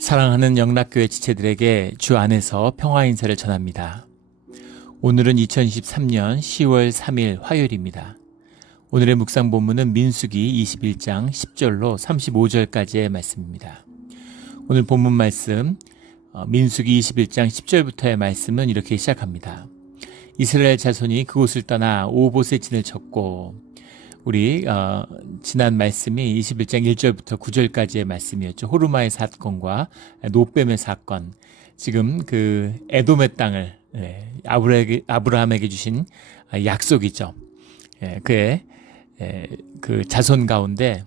사랑하는 영락교회 지체들에게 주 안에서 평화 인사를 전합니다. 오늘은 2023년 10월 3일 화요일입니다. 오늘의 묵상 본문은 민수기 21장 10절로 35절까지의 말씀입니다. 오늘 본문 말씀 민수기 21장 10절부터의 말씀은 이렇게 시작합니다. 이스라엘 자손이 그곳을 떠나 오봇에 진을 쳤고, 우리 지난 말씀이 21장 1절부터 9절까지의 말씀이었죠. 호르마의 사건과 노뱀의 사건. 지금 그 에돔의 땅을 아브라함에게 주신 약속이죠. 그의 그 자손 가운데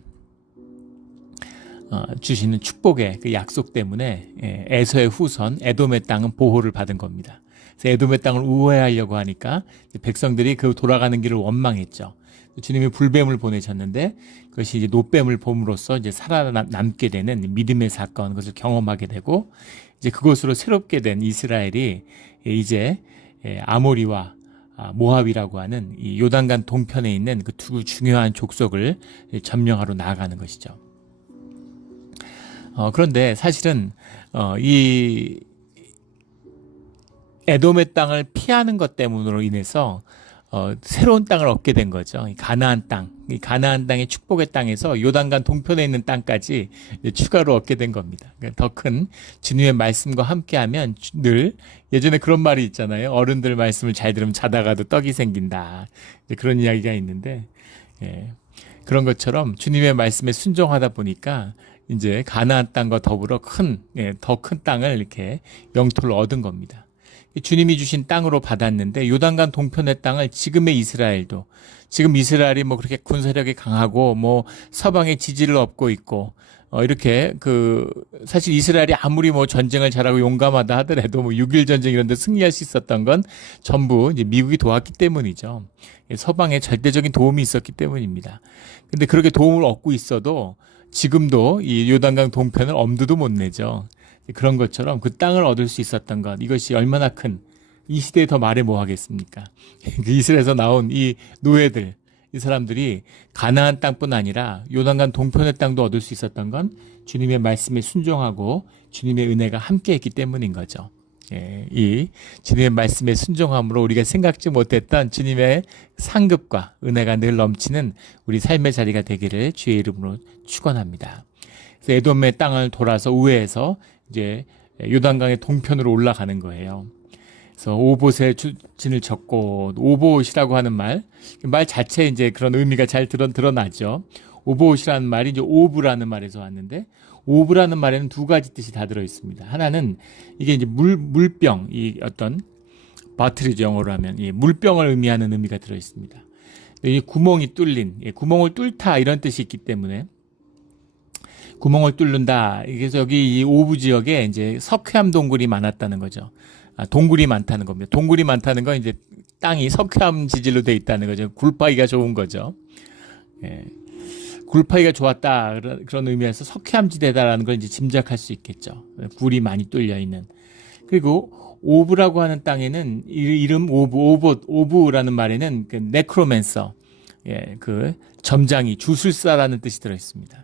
주시는 축복의 그 약속 때문에 에서의 후손 에돔의 땅은 보호를 받은 겁니다. 그래서 에돔의 땅을 우회하려고 하니까 백성들이 그 돌아가는 길을 원망했죠. 주님이 불뱀을 보내셨는데 그것이 이제 노뱀을 봄으로써 이제 살아남게 되는 믿음의 사건, 그것을 경험하게 되고, 이제 그것으로 새롭게 된 이스라엘이 이제 아모리와 모압이라고 하는 이 요단강 동편에 있는 그 두 중요한 족속을 점령하러 나아가는 것이죠. 그런데 사실은 이 에돔의 땅을 피하는 것 때문으로 인해서 새로운 땅을 얻게 된 거죠. 이 가나안 땅, 이 가나안 땅의 축복의 땅에서 요단강 동편에 있는 땅까지 추가로 얻게 된 겁니다. 더 큰 주님의 말씀과 함께하면 늘, 예전에 그런 말이 있잖아요. 어른들 말씀을 잘 들으면 자다가도 떡이 생긴다. 그런 이야기가 있는데, 그런 것처럼 주님의 말씀에 순종하다 보니까 이제 가나안 땅과 더불어 더 큰 땅을 이렇게 영토를 얻은 겁니다. 주님이 주신 땅으로 받았는데, 요단강 동편의 땅을 지금의 이스라엘도, 지금 이스라엘이 뭐 그렇게 군사력이 강하고 뭐 서방의 지지를 얻고 있고, 이렇게 사실 이스라엘이 아무리 뭐 전쟁을 잘하고 용감하다 하더라도 뭐 6.1 전쟁 이런 데 승리할 수 있었던 건 전부 이제 미국이 도왔기 때문이죠. 서방의 절대적인 도움이 있었기 때문입니다. 근데 그렇게 도움을 얻고 있어도 지금도 이 요단강 동편을 엄두도 못 내죠. 그런 것처럼 그 땅을 얻을 수 있었던 것, 이것이 얼마나 큰, 이 시대에 더 말해 뭐 하겠습니까? 이스라엘에서 나온 이 노예들, 이 사람들이 가나안 땅뿐 아니라 요단강 동편의 땅도 얻을 수 있었던 건 주님의 말씀에 순종하고 주님의 은혜가 함께했기 때문인 거죠. 이 주님의 말씀에 순종함으로 우리가 생각지 못했던 주님의 상급과 은혜가 늘 넘치는 우리 삶의 자리가 되기를 주의 이름으로 축원합니다. 그래서 에돔의 땅을 돌아서 우회해서 이제 요단강의 동편으로 올라가는 거예요. 그래서 오봇에 진을 쳤고, 오봇이라고 하는 말 자체에 이제 그런 의미가 잘 드러나죠. 오봇이라는 말이 이제 오브라는 말에서 왔는데, 오브라는 말에는 두 가지 뜻이 다 들어 있습니다. 하나는 이게 이제 물병, 이 어떤 바틀이죠, 영어로 하면 물병을 의미하는 의미가 들어 있습니다. 이 구멍이 뚫린, 구멍을 뚫다 이런 뜻이 있기 때문에 구멍을 뚫는다. 그래서 여기 이 오부 지역에 이제 석회암 동굴이 많았다는 거죠. 동굴이 많다는 겁니다. 동굴이 많다는 건 이제 땅이 석회암 지질로 돼 있다는 거죠. 굴파기가 좋은 거죠. 굴파기가 좋았다, 그런 의미에서 석회암 지대다라는 걸 이제 짐작할 수 있겠죠. 굴이 많이 뚫려 있는. 그리고 오브라고 하는 땅에는 이름 오브라는 말에는 그 네크로맨서, 그 점장이, 주술사라는 뜻이 들어 있습니다.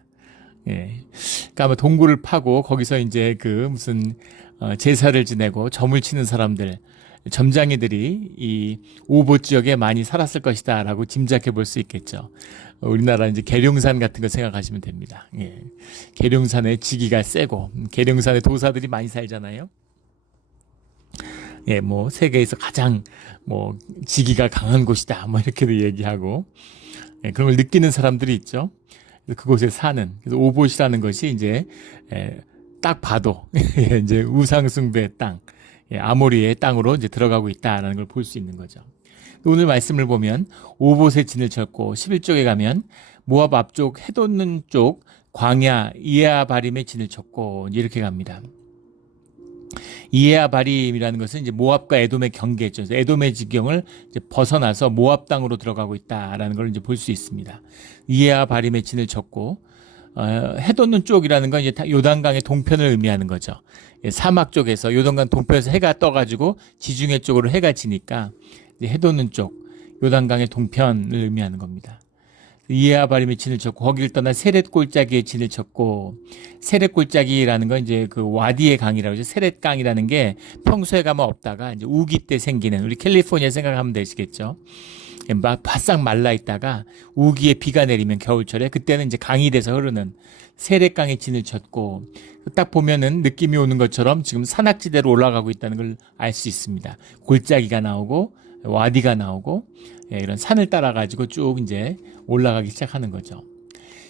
그러니까 아마 동굴을 파고 거기서 이제 무슨 제사를 지내고 점을 치는 사람들, 점장이들이 이 오봇 지역에 많이 살았을 것이다라고 짐작해 볼 수 있겠죠. 우리나라 이제 계룡산 같은 거 생각하시면 됩니다. 계룡산의 지기가 세고, 계룡산에 도사들이 많이 살잖아요. 뭐 세계에서 가장 뭐 지기가 강한 곳이다, 뭐 이렇게도 얘기하고, 그런 걸 느끼는 사람들이 있죠. 그곳에 사는, 그래서 오봇이라는 것이 이제 딱 봐도 이제 우상숭배의 땅, 아모리의 땅으로 이제 들어가고 있다라는 걸 볼 수 있는 거죠. 오늘 말씀을 보면 오봇에 진을 쳤고, 11쪽에 가면 모압 앞쪽 해돋는 쪽 광야 이에아바림에 진을 쳤고, 이렇게 갑니다. 이에아바림이라는 것은 이제 모압과 에돔의 경계죠. 그래서 에돔의 지경을 이제 벗어나서 모압 땅으로 들어가고 있다라는 걸 이제 볼 수 있습니다. 이에아바림에 진을 쳤고, 해돋는 쪽이라는 건 이제 요단강의 동편을 의미하는 거죠. 사막 쪽에서, 요단강 동편에서 해가 떠가지고 지중해 쪽으로 해가 지니까 이제 해돋는 쪽, 요단강의 동편을 의미하는 겁니다. 이에아바림의 진을 쳤고 거기를 떠나 세렛 골짜기에 진을 쳤고 세렛 골짜기라는 건 이제 그 와디의 강이라고 하죠. 세렛 강이라는 게 평소에 가면 없다가 이제 우기 때 생기는 우리 캘리포니아 생각하면 되시겠죠. 막 바싹 말라 있다가 우기에 비가 내리면 겨울철에 그때는 이제 강이 돼서 흐르는 세렛강에 진을 쳤고 딱 보면은 느낌이 오는 것처럼 지금 산악지대로 올라가고 있다는 걸 알 수 있습니다. 골짜기가 나오고 와디가 나오고 이런 산을 따라 가지고 쭉 이제 올라가기 시작하는 거죠.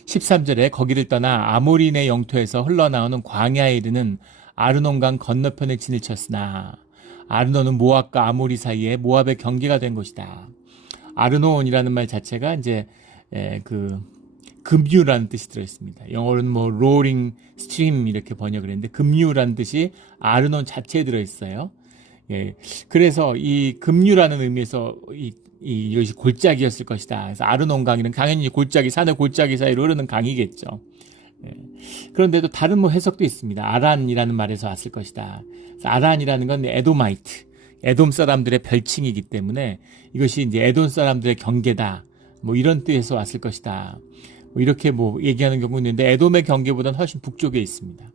13절에 거기를 떠나 아모리네 영토에서 흘러나오는 광야에 이르는 아르논강 건너편에 진을 쳤으나 아르논은 모압과 아모리 사이에 모압의 경계가 된 곳이다. 아르논이라는 말 자체가 이제 그 급류라는 뜻이 들어있습니다. 영어로는 뭐 roaring stream 이렇게 번역을 했는데 급류라는 뜻이 아르논 자체에 들어있어요. 그래서 이 급류라는 의미에서 이것이 골짜기였을 것이다. 그래서 아르논강이는 당연히 골짜기, 산의 골짜기 사이로 흐르는 강이겠죠. 그런데도 다른 뭐 해석도 있습니다. 아란이라는 말에서 왔을 것이다. 아란이라는 건 에도마이트, 에돔 사람들의 별칭이기 때문에 이것이 이제 에돔 사람들의 경계다. 뭐 이런 뜻에서 왔을 것이다. 뭐 이렇게 뭐 얘기하는 경우는 있는데 에돔의 경계보다는 훨씬 북쪽에 있습니다.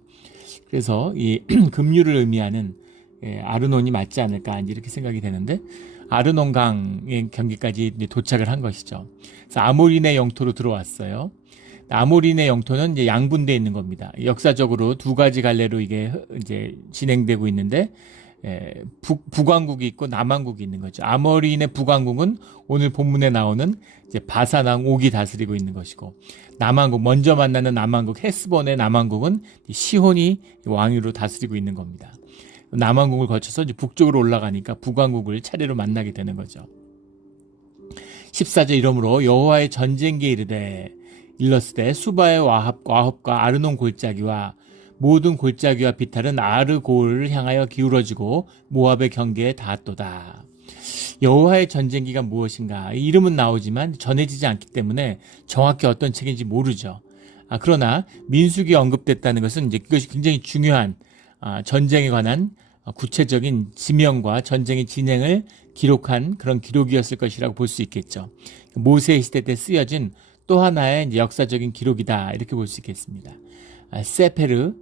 그래서 이 급류를 의미하는 아르논이 맞지 않을까 이렇게 생각이 되는데 아르논강의 경계까지 도착을 한 것이죠. 그래서 아모리네 영토로 들어왔어요. 아모리네 영토는 이제 양분되어 있는 겁니다. 역사적으로 두 가지 갈래로 이게 이제 진행되고 있는데 북왕국이 있고 남왕국이 있는 거죠. 아모리네 북왕국은 오늘 본문에 나오는 이제 바산왕 옥이 다스리고 있는 것이고 남왕국 먼저 만나는 남왕국 헤스본의 남왕국은 시혼이 왕위로 다스리고 있는 겁니다. 남왕국을 거쳐서 이제 북쪽으로 올라가니까 북왕국을 차례로 만나게 되는 거죠. 14절 이러므로 여호와의 전쟁기에 이르되 일렀으되 수바의 와합과 아르논 골짜기와 모든 골짜기와 비탈은 아르골을 향하여 기울어지고 모압의 경계에 닿았도다. 여호와의 전쟁기가 무엇인가? 이름은 나오지만 전해지지 않기 때문에 정확히 어떤 책인지 모르죠. 그러나 민수기에 언급됐다는 것은 이제 그것이 굉장히 중요한 전쟁에 관한 구체적인 지명과 전쟁의 진행을 기록한 그런 기록이었을 것이라고 볼 수 있겠죠. 모세 시대 때 쓰여진 또 하나의 이제 역사적인 기록이다 이렇게 볼 수 있겠습니다. 세페르,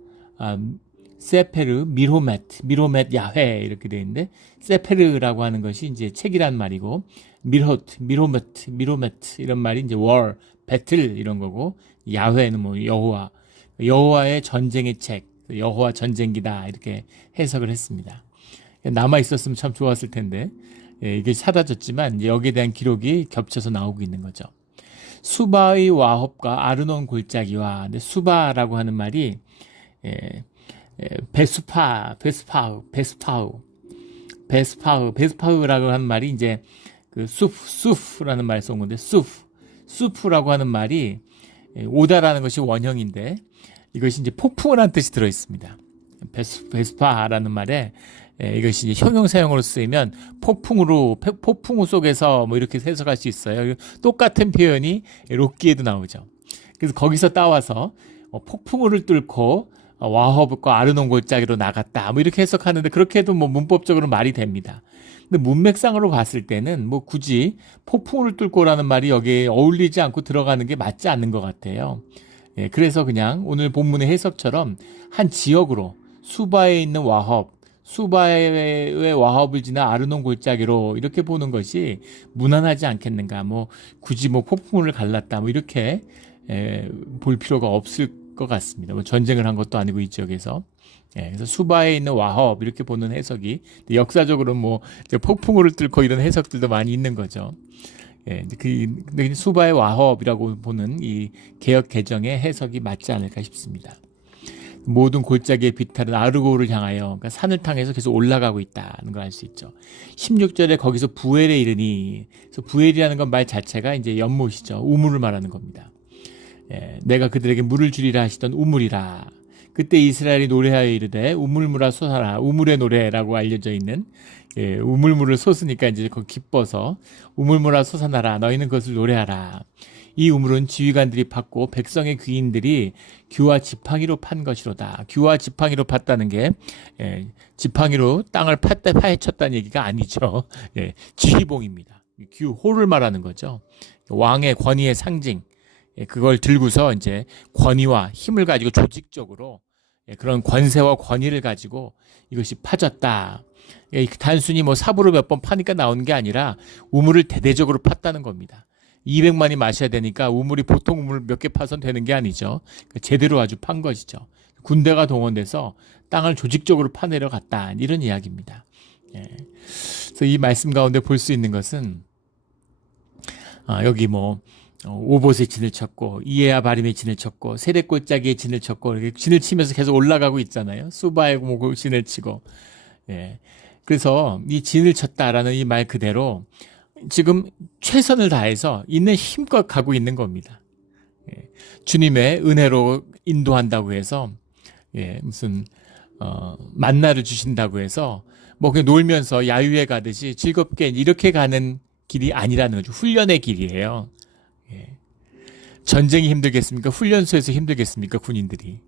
미로멧 야훼 이렇게 되어 있는데 세페르라고 하는 것이 이제 책이란 말이고 미로멧 이런 말이 이제 월, 배틀 이런 거고 야훼는 뭐 여호와의 전쟁의 책, 여호와 전쟁기다 이렇게 해석을 했습니다. 남아 있었으면 참 좋았을 텐데 이게 사라졌지만 여기에 대한 기록이 겹쳐서 나오고 있는 거죠. 수바의 와홉과 아르논 골짜기와 근데 수바라고 하는 말이 베스파우라고 하는 말이 이제 그 수프라는 말을 써온 건데 수프라고 하는 말이 오다라는 것이 원형인데 이것이 이제 폭풍을 한 뜻이 들어 있습니다. 베스파라는 말에 이것이 이제 형용사용으로 쓰이면 폭풍우 속에서 뭐 이렇게 해석할 수 있어요. 똑같은 표현이 록기에도 나오죠. 그래서 거기서 따와서 폭풍우를 뚫고 와허브과 아르논 골짜기로 나갔다. 뭐 이렇게 해석하는데 그렇게 해도 뭐 문법적으로 말이 됩니다. 근데 문맥상으로 봤을 때는 뭐 굳이 폭풍우를 뚫고라는 말이 여기에 어울리지 않고 들어가는 게 맞지 않는 것 같아요. 그래서 그냥 오늘 본문의 해석처럼 한 지역으로 수바에 있는 수바의 와합을 지나 아르논 골짜기로 이렇게 보는 것이 무난하지 않겠는가. 뭐 굳이 뭐 폭풍우를 갈랐다. 뭐 이렇게 볼 필요가 없을 것 같습니다. 뭐 전쟁을 한 것도 아니고 이 지역에서. 그래서 수바에 있는 와합 이렇게 보는 해석이 역사적으로 뭐 폭풍우를 뚫고 이런 해석들도 많이 있는 거죠. 근데 수바의 와합이라고 보는 이 개역 개정의 해석이 맞지 않을까 싶습니다. 모든 골짜기의 비탈은 아르고를 향하여 그러니까 산을 향해서 계속 올라가고 있다는 걸 알 수 있죠. 16절에 거기서 부엘에 이르니 그래서 부엘이라는 건 말 자체가 이제 연못이죠. 우물을 말하는 겁니다. 내가 그들에게 물을 주리라 하시던 우물이라. 그때 이스라엘이 노래하여 이르되 우물물아 솟아라. 우물의 노래라고 알려져 있는 우물물을 솟으니까 이제 거기 기뻐서 우물물아 솟아나라. 너희는 그것을 노래하라. 이 우물은 지휘관들이 팠고 백성의 귀인들이 규와 지팡이로 판 것이로다. 규와 지팡이로 팠다는 게 지팡이로 땅을 파헤쳤다는 얘기가 아니죠. 지휘봉입니다. 규호를 말하는 거죠. 왕의 권위의 상징. 그걸 들고서 이제 권위와 힘을 가지고 조직적으로 그런 권세와 권위를 가지고 이것이 파졌다. 단순히 뭐 삽으로 몇 번 파니까 나오는 게 아니라 우물을 대대적으로 팠다는 겁니다. 200만이 마셔야 되니까 우물이 보통 우물 몇 개 파선 되는 게 아니죠. 제대로 아주 판 것이죠. 군대가 동원돼서 땅을 조직적으로 파내려갔다. 이런 이야기입니다. 그래서 이 말씀 가운데 볼 수 있는 것은 여기 뭐 오봇의 진을 쳤고 이에야 바림의 진을 쳤고 세대골짜기의 진을 쳤고 이렇게 진을 치면서 계속 올라가고 있잖아요. 수바의 뭐 진을 치고. 그래서 이 진을 쳤다라는 이 말 그대로 지금 최선을 다해서 있는 힘껏 가고 있는 겁니다. 주님의 은혜로 인도한다고 해서 무슨 만나를 주신다고 해서 뭐 그냥 놀면서 야유회 가듯이 즐겁게 이렇게 가는 길이 아니라는 거죠. 훈련의 길이에요. 전쟁이 힘들겠습니까? 훈련소에서 힘들겠습니까? 군인들이.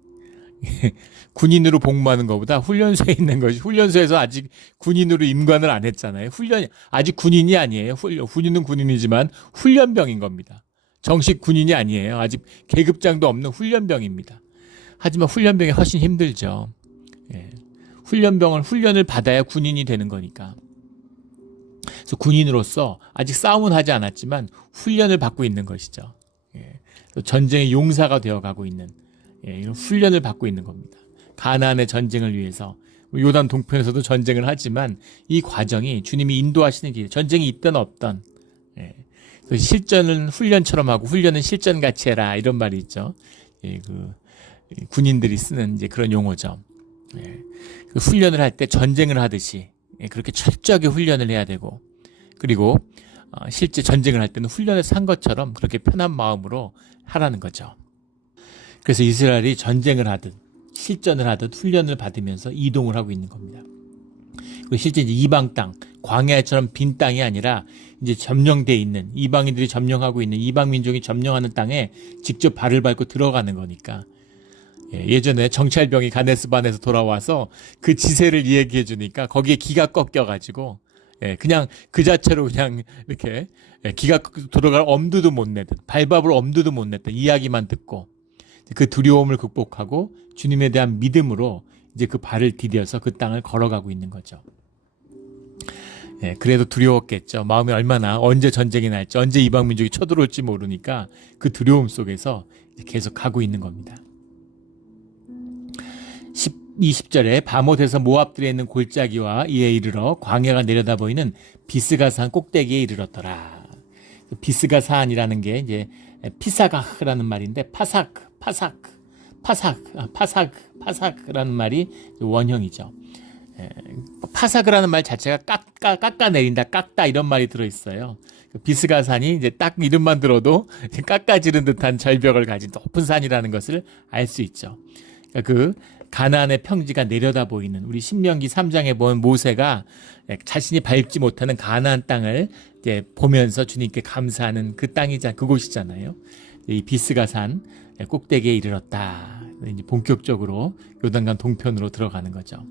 군인으로 복무하는 것보다 훈련소에 있는 것이, 훈련소에서 아직 군인으로 임관을 안 했잖아요. 아직 군인이 아니에요. 군인은 군인이지만 훈련병인 겁니다. 정식 군인이 아니에요. 아직 계급장도 없는 훈련병입니다. 하지만 훈련병이 훨씬 힘들죠. 훈련을 받아야 군인이 되는 거니까. 그래서 군인으로서 아직 싸움은 하지 않았지만 훈련을 받고 있는 것이죠. 전쟁의 용사가 되어가고 있는 이런 훈련을 받고 있는 겁니다. 가나안의 전쟁을 위해서 요단 동편에서도 전쟁을 하지만 이 과정이 주님이 인도하시는 길, 전쟁이 있든 없든 실전은 훈련처럼 하고 훈련은 실전같이 해라 이런 말이 있죠. 군인들이 쓰는 이제 그런 용어죠. 그 훈련을 할 때 전쟁을 하듯이 그렇게 철저하게 훈련을 해야 되고 그리고 실제 전쟁을 할 때는 훈련에서 한 것처럼 그렇게 편한 마음으로 하라는 거죠. 그래서 이스라엘이 전쟁을 하듯 실전을 하듯 훈련을 받으면서 이동을 하고 있는 겁니다. 그리고 실제 이제 이방 땅, 광야처럼 빈 땅이 아니라 이제 점령돼 있는 이방인들이 점령하고 있는 이방 민족이 점령하는 땅에 직접 발을 밟고 들어가는 거니까 예전에 정찰병이 가네스반에서 돌아와서 그 지세를 이야기해 주니까 거기에 기가 꺾여가지고 그냥 그 자체로 그냥 이렇게 기가 들어갈 엄두도 못 내듯 발밥을 엄두도 못 냈던 이야기만 듣고 그 두려움을 극복하고 주님에 대한 믿음으로 이제 그 발을 디뎌서 그 땅을 걸어가고 있는 거죠. 그래도 두려웠겠죠. 마음이 얼마나 언제 전쟁이 날지 언제 이방 민족이 쳐들어올지 모르니까 그 두려움 속에서 계속 가고 있는 겁니다. 20절에 바못에서 모압들에 있는 골짜기와 이에 이르러 광야가 내려다 보이는 비스가산 꼭대기에 이르렀더라. 비스가산이라는 게 이제 피사가흐라는 말인데 파사크라는 말이 원형이죠. 파사크라는 말 자체가 깎아내린다, 깎다 이런 말이 들어있어요. 비스가산이 이제 딱 이름만 들어도 깎아지른 듯한 절벽을 가진 높은 산이라는 것을 알 수 있죠. 그 가나안의 평지가 내려다 보이는 우리 신명기 3장에 보면 모세가 자신이 밟지 못하는 가나안 땅을 이제 보면서 주님께 감사하는 그 땅이자 그곳이잖아요. 이 비스가산 꼭대기에 이르렀다. 이제 본격적으로 요단강 동편으로 들어가는 거죠.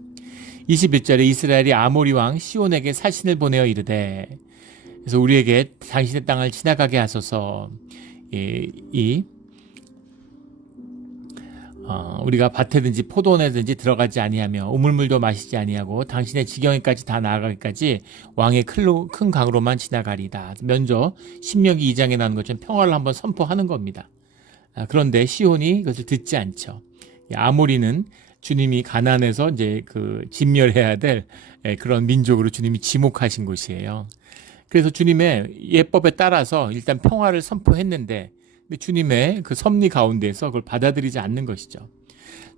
21절에 이스라엘이 아모리 왕 시온에게 사신을 보내어 이르되 그래서 우리에게 당신의 땅을 지나가게 하소서. 우리가 밭에든지 포도원에든지 들어가지 아니하며 우물물도 마시지 아니하고 당신의 지경에까지 다 나아가기까지 왕의 큰 강으로만 지나가리다. 먼저 신명기 2장에 나오는 것처럼 평화를 한번 선포하는 겁니다. 그런데 시온이 그것을 듣지 않죠. 아모리는 주님이 가나안에서 이제 그 진멸해야 될 그런 민족으로 주님이 지목하신 곳이에요. 그래서 주님의 예법에 따라서 일단 평화를 선포했는데 주님의 그 섭리 가운데서 그걸 받아들이지 않는 것이죠.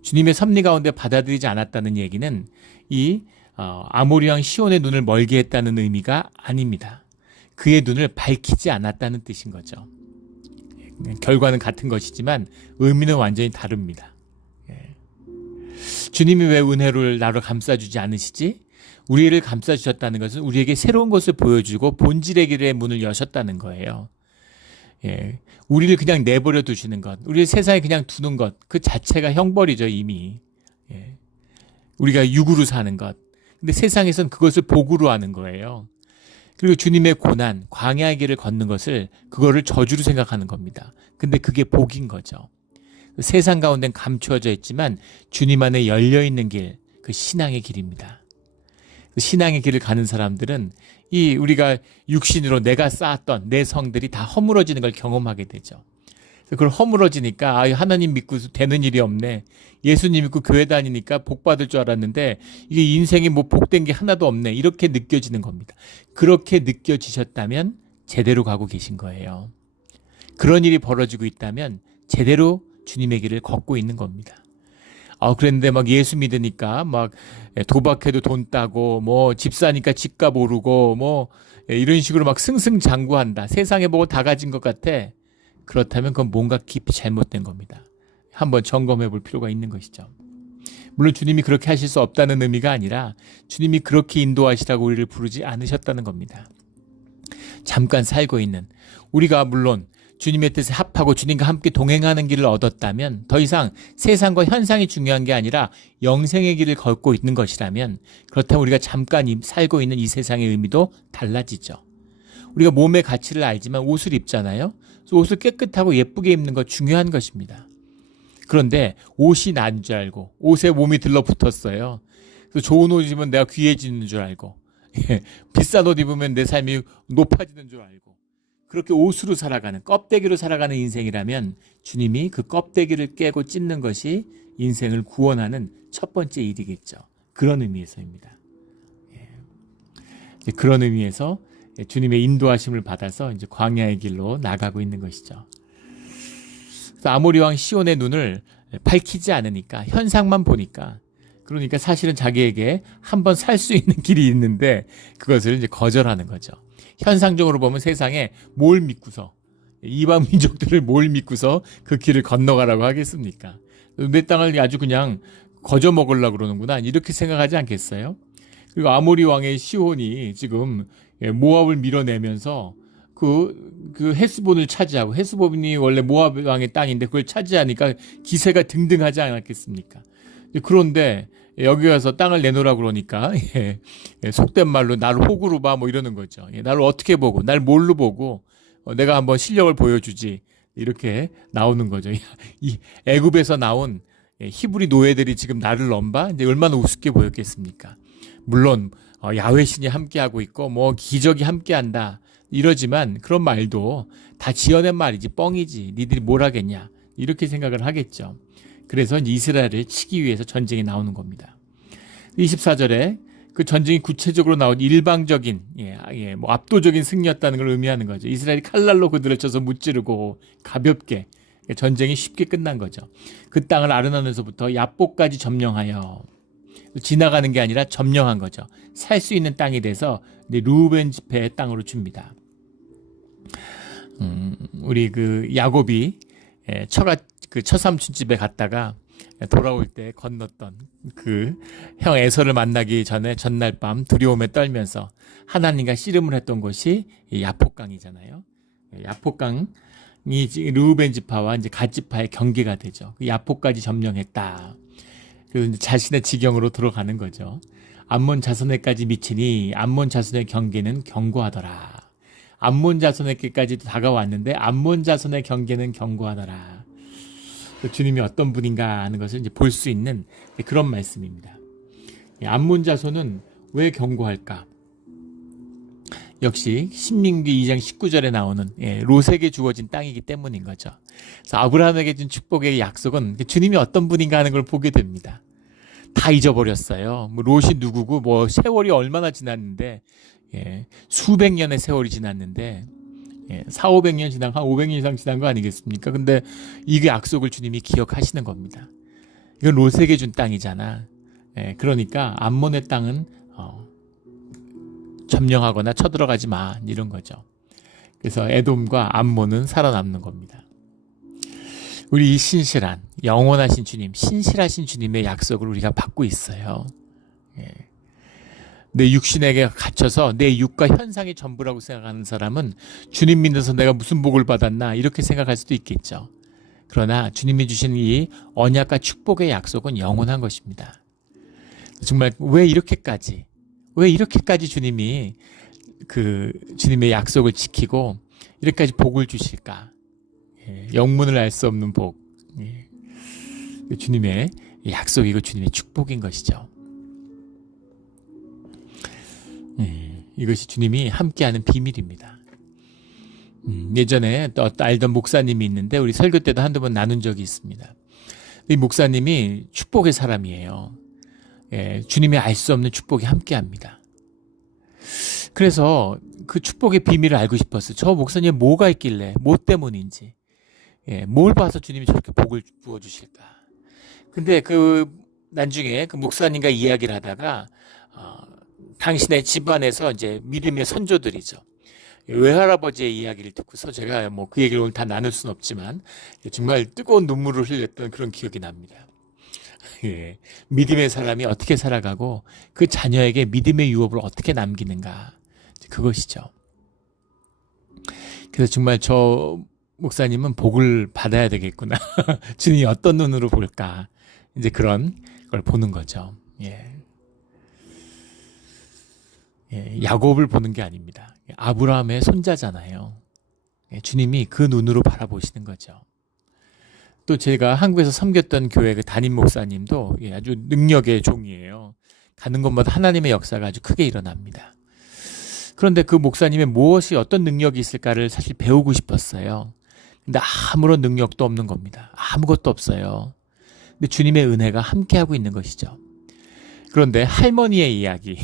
주님의 섭리 가운데 받아들이지 않았다는 얘기는 이 아모리 왕 시온의 눈을 멀게 했다는 의미가 아닙니다. 그의 눈을 밝히지 않았다는 뜻인 거죠. 결과는 같은 것이지만 의미는 완전히 다릅니다. 주님이 왜 은혜를 나로 감싸주지 않으시지? 우리를 감싸주셨다는 것은 우리에게 새로운 것을 보여주고 본질의 길의 문을 여셨다는 거예요. 우리를 그냥 내버려 두시는 것, 우리를 세상에 그냥 두는 것, 그 자체가 형벌이죠, 이미. 우리가 육으로 사는 것. 근데 세상에선 그것을 복으로 하는 거예요. 그리고 주님의 고난, 광야의 길을 걷는 것을 그거를 저주로 생각하는 겁니다. 근데 그게 복인 거죠. 세상 가운데는 감추어져 있지만 주님 안에 열려있는 길, 그 신앙의 길입니다. 그 신앙의 길을 가는 사람들은 이 우리가 육신으로 내가 쌓았던 내 성들이 다 허물어지는 걸 경험하게 되죠. 그걸 허물어지니까 하나님 믿고 되는 일이 없네. 예수님 믿고 교회 다니니까 복 받을 줄 알았는데 이게 인생이 뭐 복된 게 하나도 없네. 이렇게 느껴지는 겁니다. 그렇게 느껴지셨다면 제대로 가고 계신 거예요. 그런 일이 벌어지고 있다면 제대로 주님의 길을 걷고 있는 겁니다. 그랬는데 막 예수 믿으니까 막 도박해도 돈 따고 뭐 집 사니까 집값 오르고 뭐 이런 식으로 막 승승장구한다. 세상에 보고 다 가진 것 같아. 그렇다면 그건 뭔가 깊이 잘못된 겁니다. 한번 점검해 볼 필요가 있는 것이죠. 물론 주님이 그렇게 하실 수 없다는 의미가 아니라 주님이 그렇게 인도하시라고 우리를 부르지 않으셨다는 겁니다. 잠깐 살고 있는 우리가 물론 주님의 뜻에 합하고 주님과 함께 동행하는 길을 얻었다면 더 이상 세상과 현상이 중요한 게 아니라 영생의 길을 걷고 있는 것이라면 그렇다면 우리가 잠깐 살고 있는 이 세상의 의미도 달라지죠. 우리가 몸의 가치를 알지만 옷을 입잖아요. 그래서 옷을 깨끗하고 예쁘게 입는 것 중요한 것입니다. 그런데 옷이 난 줄 알고 옷에 몸이 들러붙었어요. 그래서 좋은 옷 입으면 내가 귀해지는 줄 알고 비싼 옷 입으면 내 삶이 높아지는 줄 알고 그렇게 옷으로 살아가는 껍데기로 살아가는 인생이라면 주님이 그 껍데기를 깨고 찢는 것이 인생을 구원하는 첫 번째 일이겠죠. 그런 의미에서입니다. 그런 의미에서 주님의 인도하심을 받아서 이제 광야의 길로 나가고 있는 것이죠. 그래서 아모리 왕 시온의 눈을 밝히지 않으니까 현상만 보니까 그러니까 사실은 자기에게 한번 살 수 있는 길이 있는데 그것을 이제 거절하는 거죠. 현상적으로 보면 세상에 뭘 믿고서 이방 민족들을 뭘 믿고서 그 길을 건너가라고 하겠습니까? 내 땅을 아주 그냥 거저 먹으려고 그러는구나 이렇게 생각하지 않겠어요? 그리고 아모리 왕의 시온이 지금 모압을 밀어내면서 그 헤스본을 차지하고 헤스본이 원래 모압 왕의 땅인데 그걸 차지하니까 기세가 등등하지 않았겠습니까? 그런데 여기 가서 땅을 내놓으라고 그러니까 속된 말로 나를 호구로 봐 뭐 이러는 거죠. 나를 어떻게 보고 날 뭘로 보고 내가 한번 실력을 보여주지 이렇게 나오는 거죠. 이 애굽에서 나온 히브리 노예들이 지금 나를 넘봐 이제 얼마나 우습게 보였겠습니까? 물론 야훼 신이 함께하고 있고 뭐 기적이 함께한다 이러지만 그런 말도 다 지어낸 말이지 뻥이지 니들이 뭘 하겠냐 이렇게 생각을 하겠죠. 그래서 이스라엘을 치기 위해서 전쟁이 나오는 겁니다. 24절에 그 전쟁이 구체적으로 나온 일방적인 뭐 압도적인 승리였다는 걸 의미하는 거죠. 이스라엘이 칼날로 그들을 쳐서 무찌르고 가볍게 전쟁이 쉽게 끝난 거죠. 그 땅을 아르논에서부터 야복까지 점령하여 지나가는 게 아니라 점령한 거죠. 살 수 있는 땅이 돼서 루벤 지파의 땅으로 줍니다. 우리 그 야곱이 처삼촌 집에 갔다가 돌아올 때 건넜던 그 형 에서를 만나기 전에 전날 밤 두려움에 떨면서 하나님과 씨름을 했던 곳이 야복강이잖아요. 야복강이 르우벤 지파와 이제 갓 지파의 경계가 되죠. 그 야복까지 점령했다. 그리고 자신의 지경으로 들어가는 거죠. 암몬 자손에까지 미치니 암몬 자손의 경계는 견고하더라. 암몬 자손에게까지도 다가왔는데 암몬 자손의 경계는 견고하더라. 주님이 어떤 분인가 하는 것을 이제 볼 수 있는 그런 말씀입니다. 암몬 자손은 왜 견고할까? 역시 신명기 2장 19절에 나오는 롯에게 주어진 땅이기 때문인 거죠. 그래서 아브라함에게 준 축복의 약속은 주님이 어떤 분인가 하는 걸 보게 됩니다. 다 잊어버렸어요. 뭐 롯이 누구고 뭐 세월이 얼마나 지났는데 수백 년의 세월이 지났는데 400~500년 지난 한 500년 이상 지난 거 아니겠습니까? 근데 이게 약속을 주님이 기억하시는 겁니다. 이건 롯에게 준 땅이잖아. 그러니까 암몬의 땅은 점령하거나 쳐들어가지 마 이런 거죠. 그래서 에돔과 암몬은 살아남는 겁니다. 우리 이 신실한 영원하신 주님, 신실하신 주님의 약속을 우리가 받고 있어요. 내 육신에게 갇혀서 내 육과 현상이 전부라고 생각하는 사람은 주님 믿어서 내가 무슨 복을 받았나 이렇게 생각할 수도 있겠죠. 그러나 주님이 주신 이 언약과 축복의 약속은 영원한 것입니다. 정말 왜 이렇게까지 주님이 그 주님의 약속을 지키고 이렇게까지 복을 주실까? 영문을 알 수 없는 복. 주님의 약속이고 주님의 축복인 것이죠. 이것이 주님이 함께하는 비밀입니다. 예전에 또 알던 목사님이 있는데 우리 설교 때도 한두 번 나눈 적이 있습니다. 이 목사님이 축복의 사람이에요. 주님이 알 수 없는 축복이 함께합니다. 그래서 그 축복의 비밀을 알고 싶었어요. 저 목사님에 뭐가 있길래, 뭐 때문인지, 뭘 봐서 주님이 저렇게 복을 부어주실까. 근데 나중에 그 목사님과 이야기를 하다가 당신의 집안에서 이제 믿음의 선조들이죠. 외할아버지의 이야기를 듣고서 제가 뭐 그 얘기를 오늘 다 나눌 수는 없지만 정말 뜨거운 눈물을 흘렸던 그런 기억이 납니다. 믿음의 사람이 어떻게 살아가고 그 자녀에게 믿음의 유업을 어떻게 남기는가, 그것이죠. 그래서 정말 저 목사님은 복을 받아야 되겠구나. 주님이 어떤 눈으로 볼까, 이제 그런 걸 보는 거죠. 야곱을 보는 게 아닙니다. 아브라함의 손자잖아요. 주님이 그 눈으로 바라보시는 거죠. 또 제가 한국에서 섬겼던 교회 그 담임 목사님도 아주 능력의 종이에요. 가는 곳마다 하나님의 역사가 아주 크게 일어납니다. 그런데 그 목사님의 무엇이 어떤 능력이 있을까를 사실 배우고 싶었어요. 근데 아무런 능력도 없는 겁니다. 아무것도 없어요. 근데 주님의 은혜가 함께하고 있는 것이죠. 그런데 할머니의 이야기.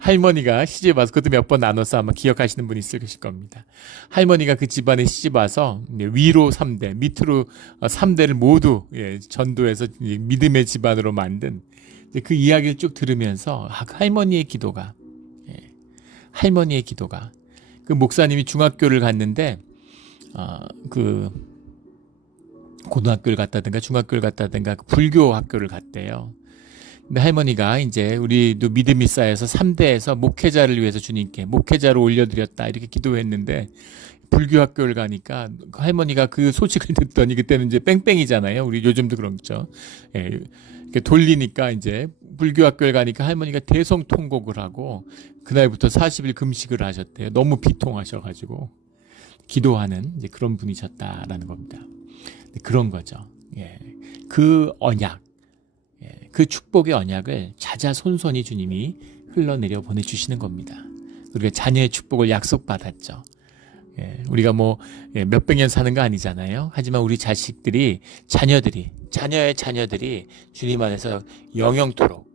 할머니가 시집 와서 그것도 몇 번 나눠서 아마 기억하시는 분이 있을 겁니다. 할머니가 그 집안에 시집 와서 위로 3대, 밑으로 3대를 모두 전도해서 믿음의 집안으로 만든 그 이야기를 쭉 들으면서 그 할머니의 기도가 그 목사님이 중학교를 갔는데 그 고등학교를 갔다든가 중학교를 갔다든가 그 불교 학교를 갔대요. 근데 할머니가 이제 우리도 믿음이 쌓여서 3대에서 목회자를 위해서 주님께 목회자로 올려드렸다 이렇게 기도했는데 불교 학교를 가니까 할머니가 그 소식을 듣더니 그때는 이제 뺑뺑이잖아요. 우리 요즘도 그렇죠. 이렇게 돌리니까 이제 불교 학교를 가니까 할머니가 대성통곡을 하고 그날부터 40일 금식을 하셨대요. 너무 비통하셔가지고 기도하는 이제 그런 분이셨다라는 겁니다. 그런 거죠. 그 언약. 그 축복의 언약을 자자손손이 주님이 흘러내려 보내주시는 겁니다. 우리가 자녀의 축복을 약속받았죠. 우리가 뭐 몇백 년 사는 거 아니잖아요. 하지만 우리 자녀의 자녀들이 주님 안에서 영영토록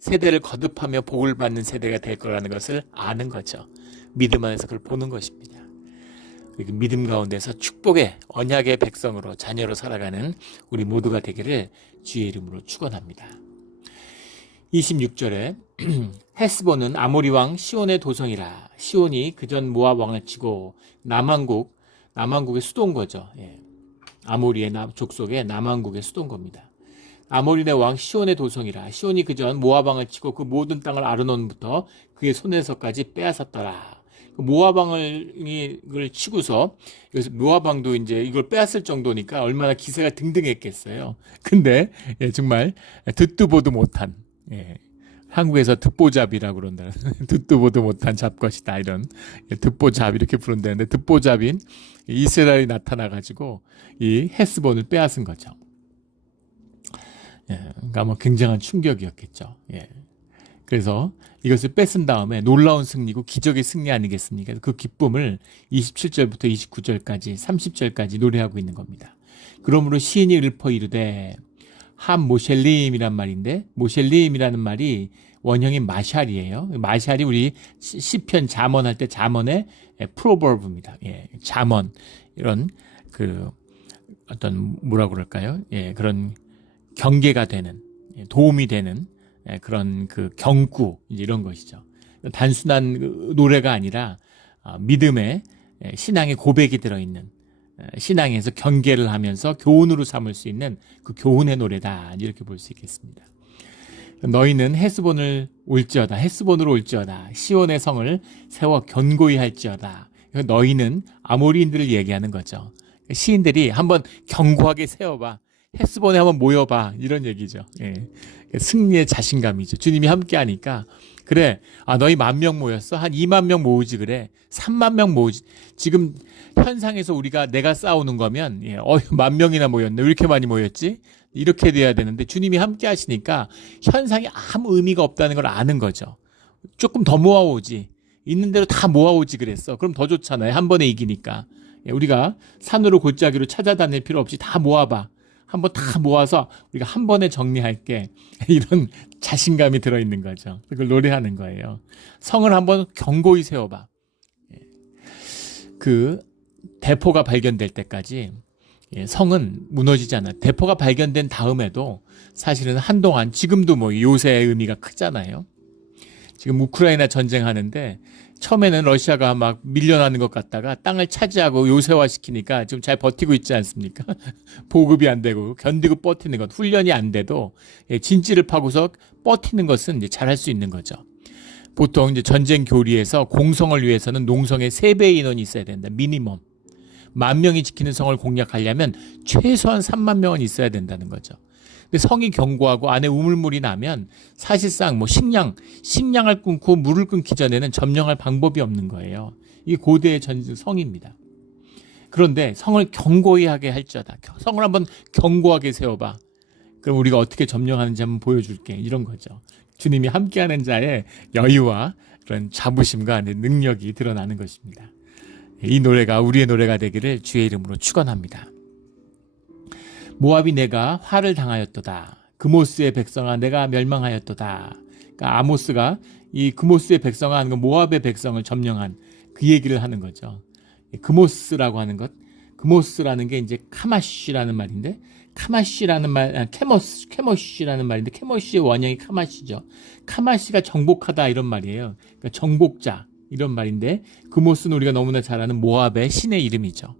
세대를 거듭하며 복을 받는 세대가 될 거라는 것을 아는 거죠. 믿음 안에서 그걸 보는 것입니다. 믿음 가운데서 축복의 언약의 백성으로 자녀로 살아가는 우리 모두가 되기를 주의 이름으로 축원합니다. 26절에 헤스본은 아모리 왕 시온의 도성이라. 시온이 그전 모압 왕을 치고 남왕국의 수도인 거죠. 아모리의 족속의 남왕국의 수도인 겁니다. 아모리의 왕 시온의 도성이라. 시온이 그전 모압 왕을 치고 그 모든 땅을 아르논부터 그의 손에서까지 빼앗았더라. 모압 왕을 치고서 여기서 모압 왕도 이제 이걸 빼앗을 정도니까 얼마나 기세가 등등했겠어요. 근데 정말 듣도 보도 못한, 한국에서 듣보잡이라고 그런다. 듣도 보도 못한 잡것이다, 이런 듣보잡 이렇게 부른다는데 듣보잡인 이스라엘이 나타나가지고 이 헤스본을 빼앗은 거죠. 그러니까 뭐 굉장한 충격이었겠죠. 그래서 이것을 뺏은 다음에 놀라운 승리고 기적의 승리 아니겠습니까? 그 기쁨을 27절부터 29절까지 30절까지 노래하고 있는 겁니다. 그러므로 시인이 읊어 이르되 함 모셸림이란 말인데, 모셸림이라는 말이 원형이 마샬이에요. 마샬이 우리 시편 잠언할 때 잠언의 프로버브입니다. 잠언, 이런 그 어떤 뭐라고 그럴까요? 그런 경계가 되는, 도움이 되는 그런 그 경구, 이런 것이죠. 단순한 노래가 아니라 믿음의 신앙의 고백이 들어있는, 신앙에서 경계를 하면서 교훈으로 삼을 수 있는 그 교훈의 노래다, 이렇게 볼 수 있겠습니다. 너희는 헤스본으로 올지어다 시온의 성을 세워 견고히 할지어다. 너희는 아모리인들을 얘기하는 거죠. 시인들이 한번 견고하게 세워봐, 헤스본에 한번 모여봐, 이런 얘기죠. 승리의 자신감이죠. 주님이 함께하니까 그래. 아, 너희 10,000명 모였어? 한 20,000명 모으지 그래. 30,000명 모으지. 지금 현상에서 내가 싸우는 거면 10,000명이나 모였네. 왜 이렇게 많이 모였지? 이렇게 돼야 되는데 주님이 함께 하시니까 현상이 아무 의미가 없다는 걸 아는 거죠. 조금 더 모아오지. 있는 대로 다 모아오지 그랬어. 그럼 더 좋잖아요. 한 번에 이기니까. 우리가 산으로 골짜기로 찾아다닐 필요 없이 다 모아봐. 한번 다 모아서 우리가 한 번에 정리할게. 이런 자신감이 들어있는 거죠. 그걸 노래하는 거예요. 성을 한번 견고히 세워봐. 그 대포가 발견될 때까지 성은 무너지지 않아. 대포가 발견된 다음에도 사실은 한동안 지금도 뭐 요새의 의미가 크잖아요. 지금 우크라이나 전쟁하는데 처음에는 러시아가 막 밀려나는 것 같다가 땅을 차지하고 요새화시키니까 지금 잘 버티고 있지 않습니까? 보급이 안 되고 견디고 버티는 것, 훈련이 안 돼도 진지를 파고서 버티는 것은 이제 잘할 수 있는 거죠. 보통 이제 전쟁 교리에서 공성을 위해서는 농성의 3배의 인원이 있어야 된다. 미니멈. 10,000명이 지키는 성을 공략하려면 최소한 30,000명은 있어야 된다는 거죠. 근데 성이 견고하고 안에 우물물이 나면 사실상 뭐 식량을 끊고 물을 끊기 전에는 점령할 방법이 없는 거예요. 이게 고대의 성입니다. 그런데 성을 견고히 하게 할지어다. 성을 한번 견고하게 세워봐. 그럼 우리가 어떻게 점령하는지 한번 보여줄게. 이런 거죠. 주님이 함께하는 자의 여유와 그런 자부심과 능력이 드러나는 것입니다. 이 노래가 우리의 노래가 되기를 주의 이름으로 축원합니다. 모압이 내가 화를 당하였도다. 그모스의 백성아 내가 멸망하였도다. 그러니까 아모스가 이 그모스의 백성아 하는 건 모압의 백성을 점령한 그 얘기를 하는 거죠. 그모스라고 하는 것, 그모스라는 게 이제 카마시라는 말인데, 카마시라는 말, 케모시라는 말인데, 케모시의 원형이 카마시죠. 카마시가 정복하다 이런 말이에요. 그러니까 정복자 이런 말인데, 그모스는 우리가 너무나 잘 아는 모압의 신의 이름이죠.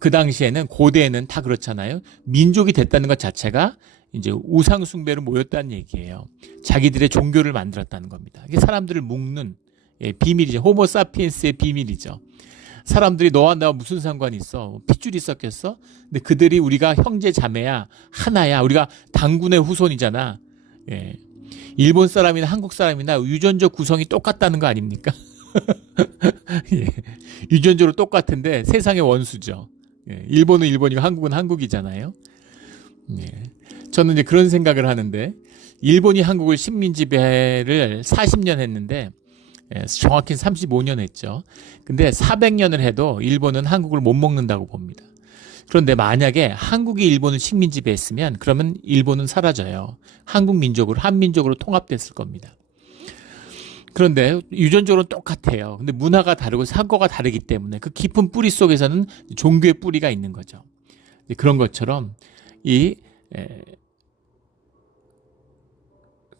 그 당시에는 고대에는 다 그렇잖아요. 민족이 됐다는 것 자체가 이제 우상 숭배로 모였다는 얘기예요. 자기들의 종교를 만들었다는 겁니다. 이게 사람들을 묶는 비밀이죠. 호모 사피엔스의 비밀이죠. 사람들이 너와 나와 무슨 상관이 있어? 핏줄이 섞였어? 근데 그들이 우리가 형제 자매야, 하나야. 우리가 당군의 후손이잖아. 일본 사람이나 한국 사람이나 유전적 구성이 똑같다는 거 아닙니까? 유전적으로 똑같은데 세상의 원수죠. 일본은 일본이고 한국은 한국이잖아요. 저는 이제 그런 생각을 하는데, 일본이 한국을 식민지배를 40년 했는데, 정확히 35년 했죠. 근데 400년을 해도 일본은 한국을 못 먹는다고 봅니다. 그런데 만약에 한국이 일본을 식민지배했으면 그러면 일본은 사라져요. 한국 민족으로, 한민족으로 통합됐을 겁니다. 그런데 유전적으로는 똑같아요. 근데 문화가 다르고 사고가 다르기 때문에 그 깊은 뿌리 속에서는 종교의 뿌리가 있는 거죠. 그런 것처럼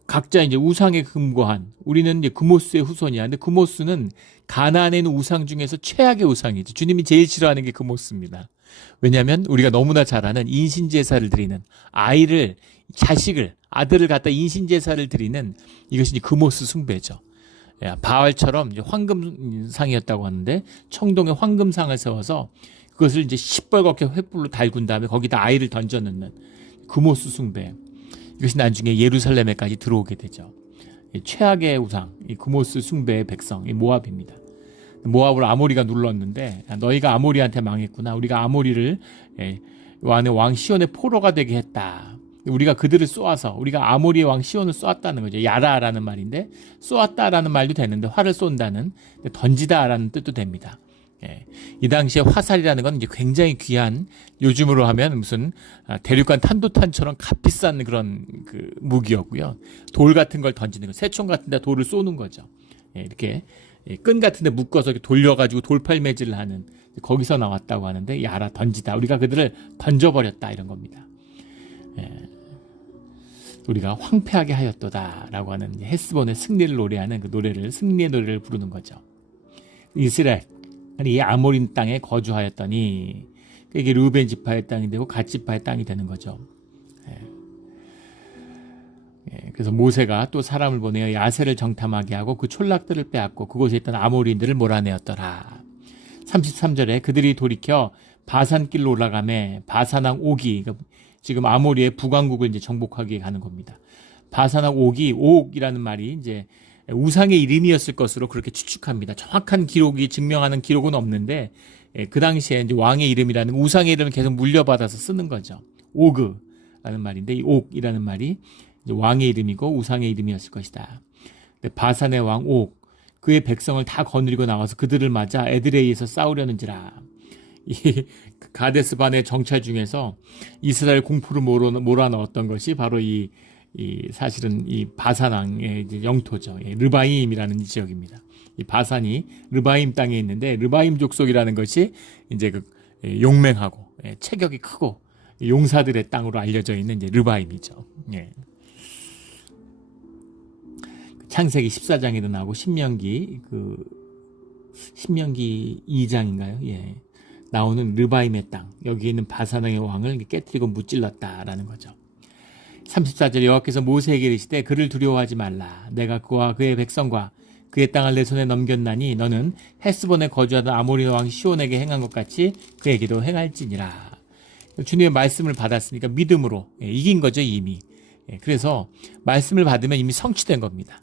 각자 이제 우상에 금고한, 우리는 이제 그모스의 후손이야. 근데 그모스는 가나안에 있는 우상 중에서 최악의 우상이지. 주님이 제일 싫어하는 게 그모스입니다. 왜냐하면 우리가 너무나 잘 아는 인신제사를 드리는 자식을, 아들을 갖다 인신제사를 드리는 이것이 이제 그모스 숭배죠. 바알처럼 이제 황금상이었다고 하는데 청동에 황금상을 세워서 그것을 이제 시뻘겋게 횃불로 달군 다음에 거기다 아이를 던져 넣는 그모스 숭배. 이것이 나중에 예루살렘에까지 들어오게 되죠. 최악의 우상, 이 그모스 숭배의 백성, 이 모압입니다. 모압을 아모리가 눌렀는데 너희가 아모리한테 망했구나. 우리가 아모리를 안에 왕 시온의 포로가 되게 했다. 우리가 그들을 쏘아서 우리가 아모리의 왕 시온을 쏘았다는 거죠. 야라라는 말인데 쏘았다라는 말도 되는데 활을 쏜다는, 던지다라는 뜻도 됩니다. 이 당시에 화살이라는 건 이제 굉장히 귀한, 요즘으로 하면 무슨 대륙간 탄도탄처럼 값비싼 그런 그 무기였고요. 돌 같은 걸 던지는 거, 새총 같은 데 돌을 쏘는 거죠. 이렇게 끈 같은 데 묶어서 돌려가지고 돌팔매질을 하는, 거기서 나왔다고 하는데 야라, 던지다. 우리가 그들을 던져버렸다 이런 겁니다. 우리가 황폐하게 하였도다라고 하는 헤스본의 승리를 노래하는 그 노래를, 승리의 노래를 부르는 거죠. 이스라엘, 이 아모린 땅에 거주하였더니 이게 르우벤 지파의 땅이 되고 갓 지파의 땅이 되는 거죠. 그래서 모세가 또 사람을 보내어 야세를 정탐하게 하고 그 촌락들을 빼앗고 그곳에 있던 아모리인들을 몰아내었더라. 33절에 그들이 돌이켜 바산길로 올라가매 바산왕 오기, 지금 아모리의 북왕국을 이제 정복하기 가는 겁니다. 바산왕 옥이라는 말이 이제 우상의 이름이었을 것으로 그렇게 추측합니다. 정확한 기록이 증명하는 기록은 없는데 그 당시에 이제 왕의 이름이라는 우상의 이름을 계속 물려받아서 쓰는 거죠. 오그라는 말인데 이 옥이라는 말이 이제 왕의 이름이고 우상의 이름이었을 것이다. 바산의 왕 옥, 그의 백성을 다 거느리고 나와서 그들을 맞아 에드레이에서 싸우려는지라. 이 가데스 반의 정찰 중에서 이스라엘 공포를 몰아넣었던 것이 바로 사실은 이 바산왕의 이제 영토죠. 르바임이라는 지역입니다. 이 바산이 르바임 땅에 있는데 르바임 족속이라는 것이 이제 용맹하고 체격이 크고 용사들의 땅으로 알려져 있는 이제 르바임이죠. 창세기 14장에도 나오고 신명기 2장인가요? 나오는 르바임의 땅, 여기 있는 바산왕의 왕을 깨뜨리고 무찔렀다라는 거죠. 34절 여호와께서 모세에게 이르시되 그를 두려워하지 말라. 내가 그와 그의 백성과 그의 땅을 내 손에 넘겼나니 너는 헤스본에 거주하던 아모리 왕 시온에게 행한 것 같이 그에게도 행할지니라. 주님의 말씀을 받았으니까 믿음으로 이긴 거죠, 이미. 그래서 말씀을 받으면 이미 성취된 겁니다.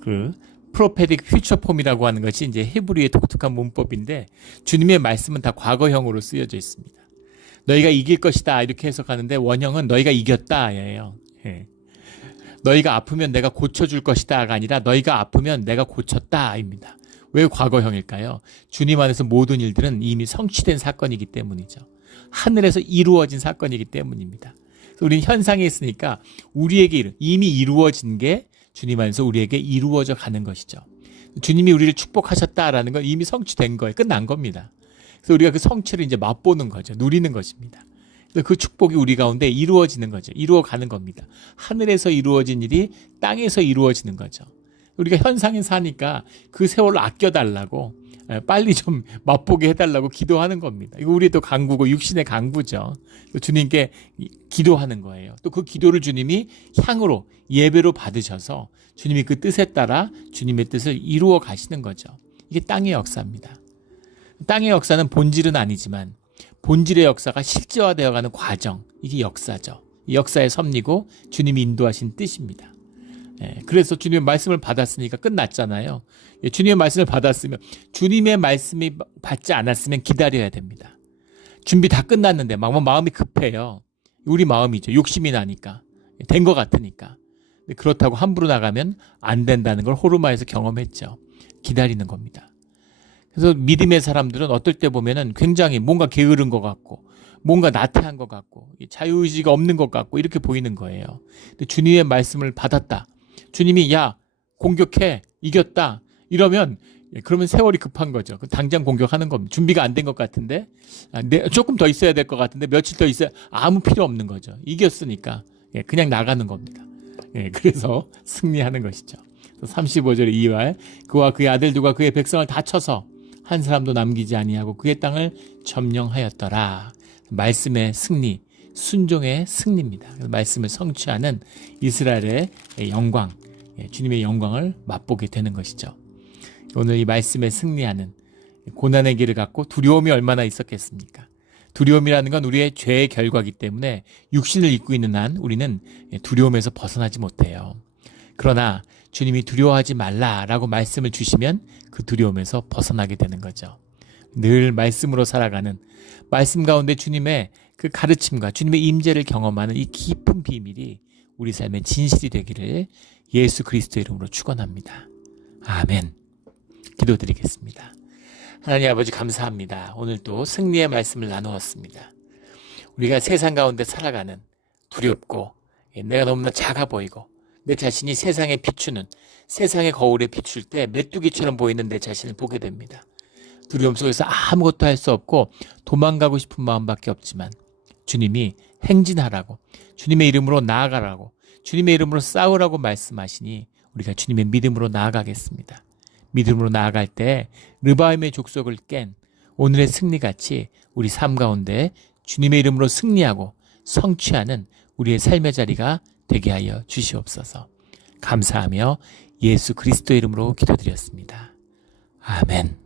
그 프로페딕 퓨처 폼이라고 하는 것이 이제 히브리의 독특한 문법인데 주님의 말씀은 다 과거형으로 쓰여져 있습니다. 너희가 이길 것이다 이렇게 해석하는데 원형은 너희가 이겼다예요. 너희가 아프면 내가 고쳐줄 것이다가 아니라 너희가 아프면 내가 고쳤다입니다. 왜 과거형일까요? 주님 안에서 모든 일들은 이미 성취된 사건이기 때문이죠. 하늘에서 이루어진 사건이기 때문입니다. 그래서 우리는 현상에 있으니까 우리에게 이미 이루어진 게 주님 안에서 우리에게 이루어져 가는 것이죠. 주님이 우리를 축복하셨다라는 건 이미 성취된 거예요. 끝난 겁니다. 그래서 우리가 그 성취를 이제 맛보는 거죠. 누리는 것입니다. 그래서 그 축복이 우리 가운데 이루어지는 거죠. 이루어가는 겁니다. 하늘에서 이루어진 일이 땅에서 이루어지는 거죠. 우리가 현상에 사니까 그 세월을 아껴달라고 빨리 좀 맛보게 해달라고 기도하는 겁니다. 이거 우리의 또 강구고 육신의 강구죠. 또 주님께 기도하는 거예요. 또 그 기도를 주님이 향으로 예배로 받으셔서 주님이 그 뜻에 따라 주님의 뜻을 이루어 가시는 거죠. 이게 땅의 역사입니다. 땅의 역사는 본질은 아니지만 본질의 역사가 실제화되어가는 과정, 이게 역사죠. 이 역사의 섭리고 주님이 인도하신 뜻입니다. 그래서 주님의 말씀을 받았으니까 끝났잖아요. 주님의 말씀을 받았으면 주님의 말씀이 받지 않았으면 기다려야 됩니다. 준비 다 끝났는데 마음이 급해요. 우리 마음이죠. 욕심이 나니까. 된 것 같으니까. 그렇다고 함부로 나가면 안 된다는 걸 호르마에서 경험했죠. 기다리는 겁니다. 그래서 믿음의 사람들은 어떨 때 보면은 굉장히 뭔가 게으른 것 같고 뭔가 나태한 것 같고 자유의지가 없는 것 같고 이렇게 보이는 거예요. 근데 주님의 말씀을 받았다. 주님이 야 공격해 이겼다 이러면 그러면 세월이 급한 거죠. 당장 공격하는 겁니다. 준비가 안 된 것 같은데 조금 더 있어야 될 것 같은데 며칠 더 있어야 아무 필요 없는 거죠. 이겼으니까 그냥 나가는 겁니다. 그래서 승리하는 것이죠. 35절에 이말 그와 그의 아들들과 그의 백성을 다 쳐서 한 사람도 남기지 아니하고 그의 땅을 점령하였더라. 말씀의 승리, 순종의 승리입니다. 말씀을 성취하는 이스라엘의 영광, 주님의 영광을 맛보게 되는 것이죠. 오늘 이 말씀에 승리하는 고난의 길을 갖고 두려움이 얼마나 있었겠습니까? 두려움이라는 건 우리의 죄의 결과이기 때문에 육신을 입고 있는 한 우리는 두려움에서 벗어나지 못해요. 그러나 주님이 두려워하지 말라라고 말씀을 주시면 그 두려움에서 벗어나게 되는 거죠. 늘 말씀으로 살아가는 말씀 가운데 주님의 그 가르침과 주님의 임재를 경험하는 이 깊은 비밀이 우리 삶의 진실이 되기를 예수 그리스도의 이름으로 축원합니다. 아멘. 기도드리겠습니다. 하나님 아버지 감사합니다. 오늘 또 승리의 말씀을 나누었습니다. 우리가 세상 가운데 살아가는 두렵고 내가 너무나 작아 보이고 내 자신이 세상에 비추는 세상의 거울에 비출 때 메뚜기처럼 보이는 내 자신을 보게 됩니다. 두려움 속에서 아무것도 할 수 없고 도망가고 싶은 마음밖에 없지만 주님이 행진하라고 주님의 이름으로 나아가라고 주님의 이름으로 싸우라고 말씀하시니 우리가 주님의 믿음으로 나아가겠습니다. 믿음으로 나아갈 때 르바임의 족속을 깬 오늘의 승리같이 우리 삶 가운데 주님의 이름으로 승리하고 성취하는 우리의 삶의 자리가 되게 하여 주시옵소서. 감사하며 예수 그리스도의 이름으로 기도드렸습니다. 아멘.